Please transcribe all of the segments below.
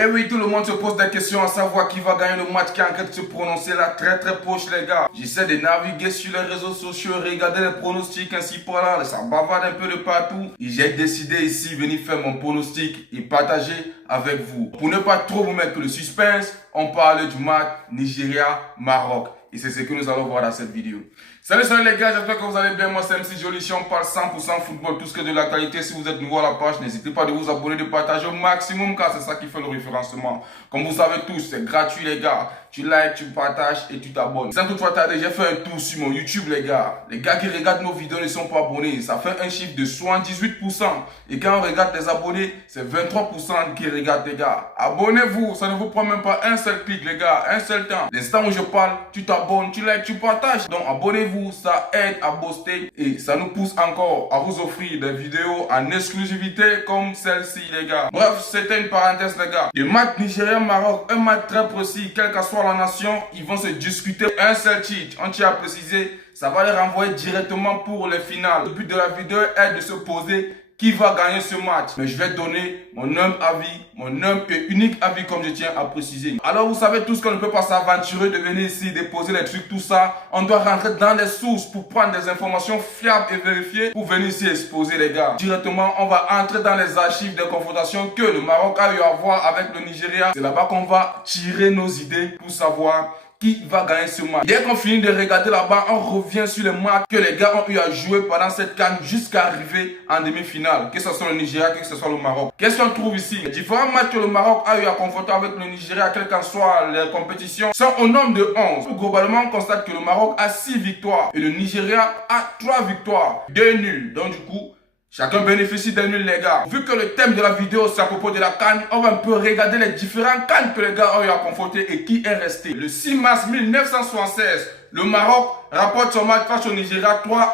Et oui, tout le monde se pose des questions à savoir qui va gagner le match, qui est en train de se prononcer là, très proche les gars. J'essaie de naviguer sur les réseaux sociaux, regarder les pronostics ainsi par là, ça bavarde un peu de partout. Et j'ai décidé ici venir faire mon pronostic et partager avec vous. Pour ne pas trop vous mettre le suspense, on parle du match Nigeria-Maroc. Et c'est ce que nous allons voir dans cette vidéo. Salut les gars, j'espère que vous allez bien. Moi c'est MC Jolichi, on parle 100% football, tout ce que de l'actualité. Si vous êtes nouveau à la page, n'hésitez pas de vous abonner, de partager au maximum car c'est ça qui fait le référencement. Comme vous savez tous, c'est gratuit les gars. Tu likes, tu partages et tu t'abonnes. Sans toutefois tarder, j'ai fait un tour sur mon YouTube les gars. Les gars qui regardent nos vidéos ne sont pas abonnés. Ça fait un chiffre de 78%. Et quand on regarde les abonnés, c'est 23% qui regardent les gars. Abonnez-vous, ça ne vous prend même pas un seul clic les gars, un seul temps. L'instant où je parle, tu t'abonnes, tu likes, tu partages. Donc abonnez-vous, ça aide à booster et ça nous pousse encore à vous offrir des vidéos en exclusivité comme celle-ci les gars. Bref, c'était une parenthèse les gars. Le match Nigeria-Maroc, un match très précis, quel que soit la nation, ils vont se discuter un seul titre. On tient à préciser, ça va les renvoyer directement pour les finales. Le but de la vidéo est de se poser qui va gagner ce match. Mais je vais donner mon humble avis, mon humble et unique avis comme je tiens à préciser. Alors vous savez tous qu'on ne peut pas s'aventurer de venir ici, déposer les trucs, tout ça. On doit rentrer dans les sources pour prendre des informations fiables et vérifiées pour venir ici exposer les gars. Directement, on va entrer dans les archives des confrontations que le Maroc a eu à voir avec le Nigeria. C'est là-bas qu'on va tirer nos idées pour savoir qui va gagner ce match. Dès qu'on finit de regarder là-bas, on revient sur les matchs que les gars ont eu à jouer pendant cette CAN jusqu'à arriver en demi-finale. Que ce soit le Nigeria, que ce soit le Maroc. Qu'est-ce qu'on trouve ici? Les différents matchs que le Maroc a eu à confronter avec le Nigeria, quelles qu'en soient les compétitions, sont au nombre de 11. Globalement, on constate que le Maroc a 6 victoires et le Nigeria a 3 victoires, 2 nuls. Donc du coup, chacun bénéficie d'un nul les gars. Vu que le thème de la vidéo c'est à propos de la CAN, on va un peu regarder les différents CAN que les gars ont eu à confronter et qui est resté. Le 6 mars 1976, le Maroc rapporte son match face au Nigeria 3-1.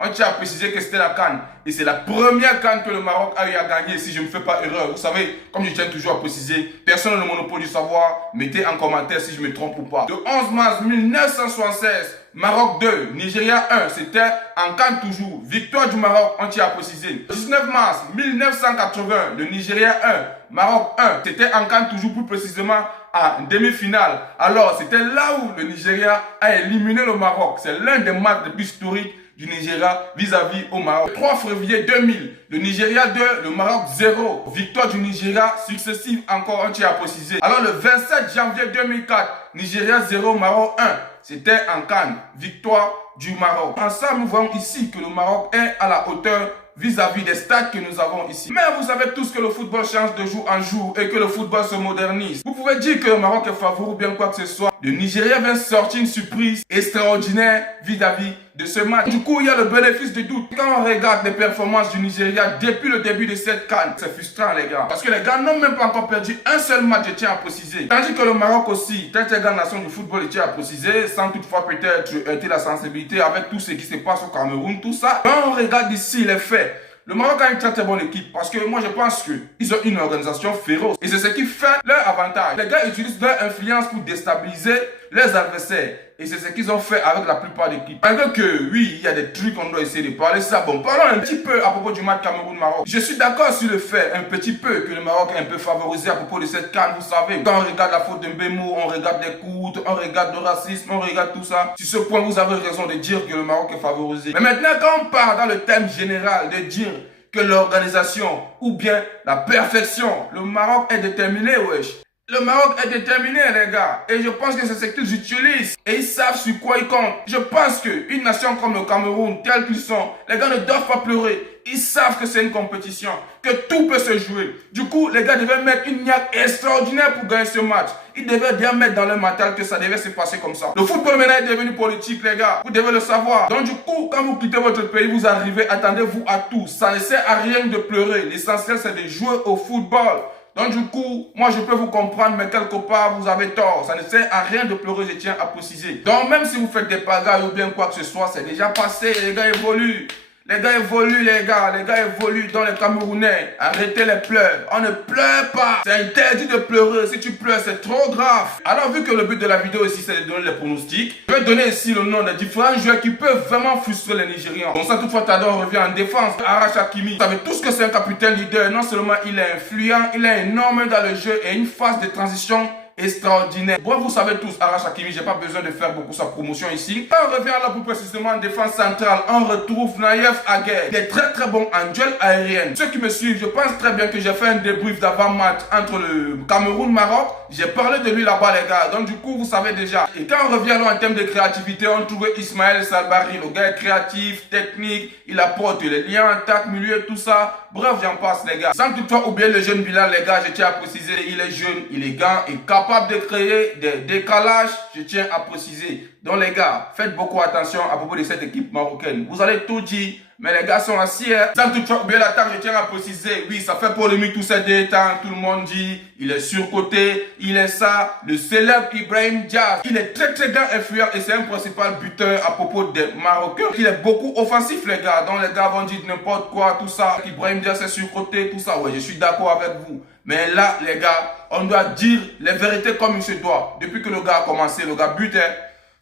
On tient à préciser que c'était la CAN. Et c'est la première CAN que le Maroc a eu à gagner, si je ne me fais pas erreur. Vous savez, comme je tiens toujours à préciser, personne n'a le monopole du savoir. Mettez en commentaire si je me trompe ou pas. Le 11 mars 1976, Maroc 2, Nigeria 1. C'était en CAN toujours. Victoire du Maroc, on tient à préciser. 19 mars 1980, le Nigeria 1, Maroc 1. C'était en CAN toujours, plus précisément en demi-finale. Alors, c'était là où le Nigeria a éliminé le Maroc. C'est l'un des matchs les plus historiques du Nigeria vis-à-vis au Maroc. 3 février 2000, le Nigeria 2, le Maroc 0. Victoire du Nigeria successive encore, on tient à préciser. Alors, le 27 janvier 2004, Nigeria 0, Maroc 1. C'était en CAN. Victoire du Maroc. Ensemble, nous voyons ici que le Maroc est à la hauteur vis-à-vis des stats que nous avons ici. Mais vous savez tous que le football change de jour en jour et que le football se modernise. Vous pouvez dire que le Maroc est favori ou bien quoi que ce soit. Le Nigeria vient sortir une surprise extraordinaire vis-à-vis de ce match. Du coup, il y a le bénéfice de doute. Quand on regarde les performances du Nigeria depuis le début de cette CAN, c'est frustrant les gars. Parce que les gars n'ont même pas encore perdu un seul match, je tiens à préciser. Tandis que le Maroc aussi, très grande nation du football, je tiens à préciser, sans toutefois peut-être heurter la sensibilité avec tout ce qui se passe au Cameroun, tout ça. Quand on regarde ici les faits, le Maroc a une très bonne équipe parce que moi je pense qu'ils ont une organisation féroce et c'est ce qui fait leur avantage. Les gars utilisent leur influence pour déstabiliser leurs adversaires et c'est ce qu'ils ont fait avec la plupart des équipes. Malgré que oui, il y a des trucs qu'on doit essayer de parler ça. Bon, parlons un petit peu à propos du match Cameroun-Maroc. Je suis d'accord sur le fait un petit peu que le Maroc est un peu favorisé à propos de cette CAN. Vous savez, quand on regarde la faute de Mbemo, on regarde les coups, on regarde le racisme, on regarde tout ça. Sur ce point, vous avez raison de dire que le Maroc est favorisé. Mais maintenant, quand on part dans le thème général de dire que l'organisation ou bien la perfection, le Maroc est déterminé, wesh. Le Maroc est déterminé, les gars. Et je pense que c'est ce qu'ils utilisent. Et ils savent sur quoi ils comptent. Je pense qu'une nation comme le Cameroun, tels qu'ils sont, les gars ne doivent pas pleurer. Ils savent que c'est une compétition, que tout peut se jouer. Du coup, les gars devaient mettre une niaque extraordinaire pour gagner ce match. Ils devaient bien mettre dans leur mental que ça devait se passer comme ça. Le football maintenant est devenu politique, les gars. Vous devez le savoir. Donc du coup, quand vous quittez votre pays, vous arrivez, attendez-vous à tout. Ça ne sert à rien de pleurer. L'essentiel, c'est de jouer au football. Donc du coup, moi je peux vous comprendre, mais quelque part vous avez tort. Ça ne sert à rien de pleurer, je tiens à préciser. Donc même si vous faites des pagailles ou bien quoi que ce soit, c'est déjà passé, les gars évoluent. Les gars évoluent, les gars évoluent dans les Camerounais. Arrêtez les pleurs. On ne pleure pas. C'est interdit de pleurer. Si tu pleures, c'est trop grave. Alors, vu que le but de la vidéo ici, c'est de donner les pronostics, je vais donner ici le nom des différents joueurs qui peuvent vraiment frustrer les Nigérians. Bon, ça, toutefois, Tador revient en défense. Arash Hakimi, vous savez tous que c'est un capitaine leader. Non seulement il est influent, il est énorme dans le jeu et une phase de transition extraordinaire. Bon, vous savez tous, Arash Hakimi, j'ai pas besoin de faire beaucoup sa promotion ici. On revient là plus précisément en défense centrale. On retrouve Naïef Aguer. Il est très bon en duel aérien. Ceux qui me suivent, je pense très bien que j'ai fait un débrief d'avant-match entre le Cameroun-Maroc. J'ai parlé de lui là-bas, les gars. Donc du coup, vous savez déjà. Et quand on revient là en termes de créativité, on trouve Ismaël Salbari. Le gars est créatif, technique, il apporte les liens, attaque, milieu, tout ça. Bref, j'en passe, les gars. Sans toutefois oublier le jeune Bilal, les gars, je tiens à préciser, il est jeune, élégant et capable de créer des décalages, je tiens à préciser. Donc, les gars, faites beaucoup attention à propos de cette équipe marocaine. Vous allez tout dire, mais les gars sont assis. Sans toutefois oublier l'attaque, je tiens à préciser. Oui, ça fait polémique tous ces derniers temps. Tout le monde dit, il est surcoté, il est ça. Le célèbre Ibrahim Diaz, il est très grand influent et c'est un principal buteur à propos des Marocains. Il est beaucoup offensif, les gars. Donc, les gars vont dire n'importe quoi, tout ça. Ibrahim Diaz est surcoté, tout ça. Ouais, je suis d'accord avec vous. Mais là, les gars, on doit dire les vérités comme il se doit. Depuis que le gars a commencé, le gars bute,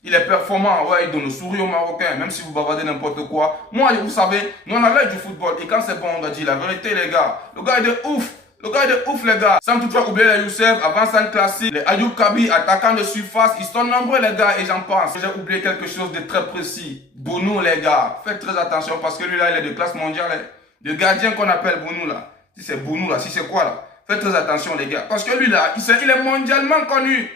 il est performant, ouais, il donne le sourire aux Marocains, même si vous bavardez n'importe quoi. Moi, vous savez, nous on a l'œil du football. Et quand c'est bon, on doit dire la vérité, les gars. Le gars est de ouf. Le gars est de ouf, les gars. Sans toutefois oublier les Youssef, avant-centre classique, les Ayoub Kabi, attaquants de surface. Ils sont nombreux, les gars, et j'en pense. J'ai oublié quelque chose de très précis. Bounou, les gars. Faites très attention parce que lui, là, il est de classe mondiale. Le gardien qu'on appelle Bounou, là. Si c'est Bounou, là, si c'est quoi, là. Faites très attention, les gars. Parce que lui, là, il est mondialement connu.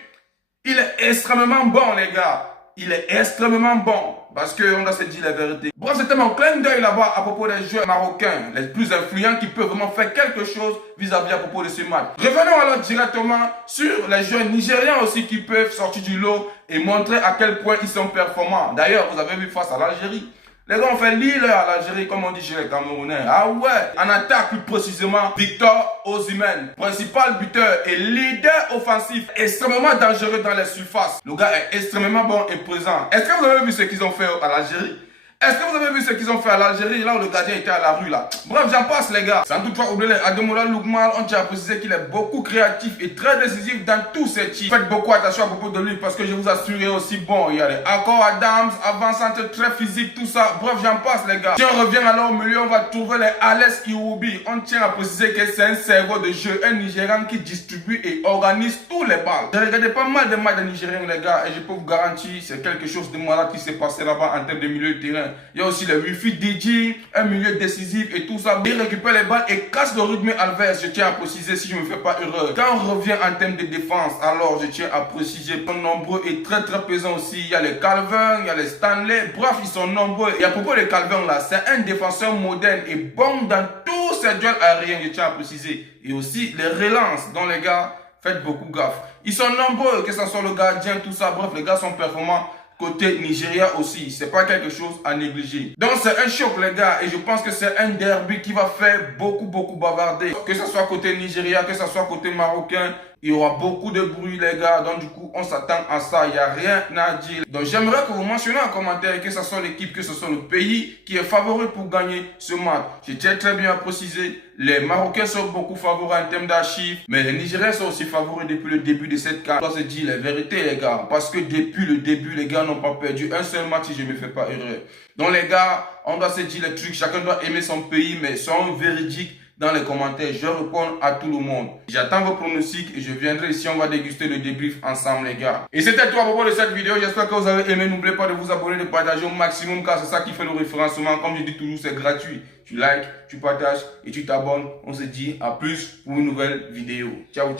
Il est extrêmement bon, les gars. Il est extrêmement bon. Parce qu'on doit se dire la vérité. Bon, c'était mon clin d'œil là-bas à propos des joueurs marocains. Les plus influents qui peuvent vraiment faire quelque chose vis-à-vis à propos de ce match. Revenons alors directement sur les joueurs nigériens aussi qui peuvent sortir du lot et montrer à quel point ils sont performants. D'ailleurs, vous avez vu face à l'Algérie. Les gars ont fait l'île à l'Algérie, comme on dit chez les Camerounais. Ah ouais. En attaque, plus précisément, Victor Osimhen, principal buteur et leader offensif, extrêmement dangereux dans les surfaces. Le gars est extrêmement bon et présent. Est-ce que vous avez vu ce qu'ils ont fait à l'Algérie? Est-ce que vous avez vu ce qu'ils ont fait à l'Algérie, là où le gardien était à la rue, là? Bref, j'en passe, les gars. Sans toutefois oublier Ademola Lookman, on tient à préciser qu'il est beaucoup créatif et très décisif dans tous ses tirs. Faites beaucoup attention à propos de lui parce que je vous assure aussi, bon, il y a les Akor Adams, avant-centre très physique, tout ça. Bref, j'en passe, les gars. Si on revient alors au milieu, on va trouver les Ales Iwobi. On tient à préciser que c'est un cerveau de jeu, un Nigérian qui distribue et organise tous les balles. J'ai regardé pas mal de matchs de Nigériens, les gars, et je peux vous garantir, c'est quelque chose de malade qui s'est passé là-bas en termes de milieu de terrain. Il y a aussi le Wifi DJ, un milieu décisif et tout ça. Il récupère les balles et casse le rythme adverse. Je tiens à préciser si je ne me fais pas erreur. Quand on revient en termes de défense, alors je tiens à préciser qu'ils sont nombreux et très pesants aussi. Il y a les Calvin, il y a les Stanley. Bref, ils sont nombreux. Et à propos des Calvin là, c'est un défenseur moderne et bon dans tous ses duels aériens. Je tiens à préciser. Et aussi les relances. Donc les gars, faites beaucoup gaffe. Ils sont nombreux, que ce soit le gardien, tout ça. Bref, les gars sont performants. Côté Nigeria aussi, c'est pas quelque chose à négliger. Donc c'est un choc, les gars, et je pense que c'est un derby qui va faire beaucoup bavarder. Que ce soit côté Nigeria, que ce soit côté marocain, il y aura beaucoup de bruit, les gars. Donc du coup, on s'attend à ça, il n'y a rien à dire. Donc j'aimerais que vous mentionniez en commentaire que ce soit l'équipe, que ce soit le pays qui est favori pour gagner ce match. Je tiens très bien à préciser, les Marocains sont beaucoup favoris en termes d'archives, mais les Nigériens sont aussi favoris depuis le début de cette carte. On doit se dire la vérité, les gars, parce que depuis le début, les gars n'ont pas perdu un seul match si je ne me fais pas erreur. Donc les gars, on doit se dire les trucs, chacun doit aimer son pays, mais sont véridiques. Dans les commentaires, je réponds à tout le monde. J'attends vos pronostics et je viendrai ici, on va déguster le débrief ensemble, les gars. Et c'était tout à propos de cette vidéo. J'espère que vous avez aimé. N'oubliez pas de vous abonner, de partager au maximum car c'est ça qui fait le référencement. Comme je dis toujours, c'est gratuit. Tu likes, tu partages et tu t'abonnes. On se dit à plus pour une nouvelle vidéo. Ciao.